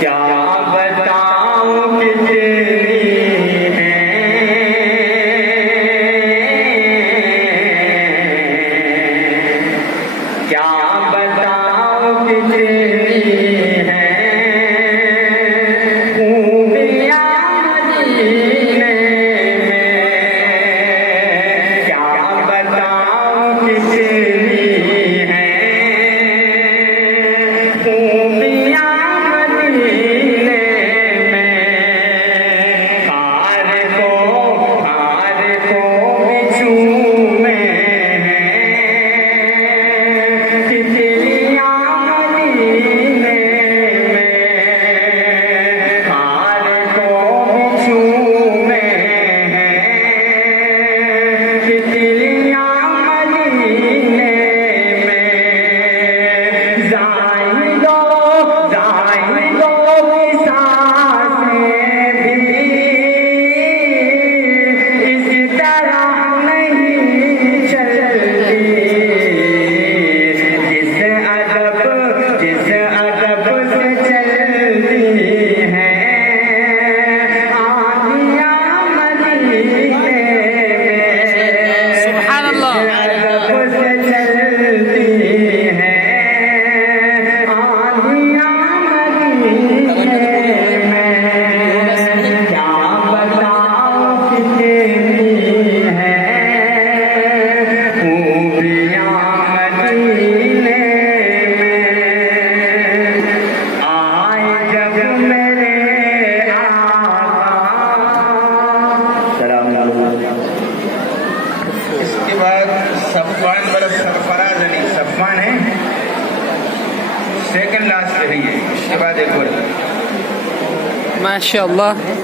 क्या बताऊं कितनी है, क्या बताऊं कितनी है खूबियां मदीने में, क्या बताऊं कितनी है खूबियां मदीने में। खार को बिछू में है तितलियां मदीने में, खार को बिछू में है तितलियां मदीने में। जाएंगो की सांसें भी इस तरह नहीं चलती, जिस अदब से चलती हैं आँधियाँ मदीने में। सुभान अल्लाह। जिस अदब से चलती हैं आँधियाँ मदीने में। क्या बताऊं कितनी है खूबियां मदीने में। आए जब मेरे इसके बाद सब्बान बरस सरफराज अली, सब्बान है सेकंड लास्ट है ये, इसके बाद एक और माशाअल्लाह।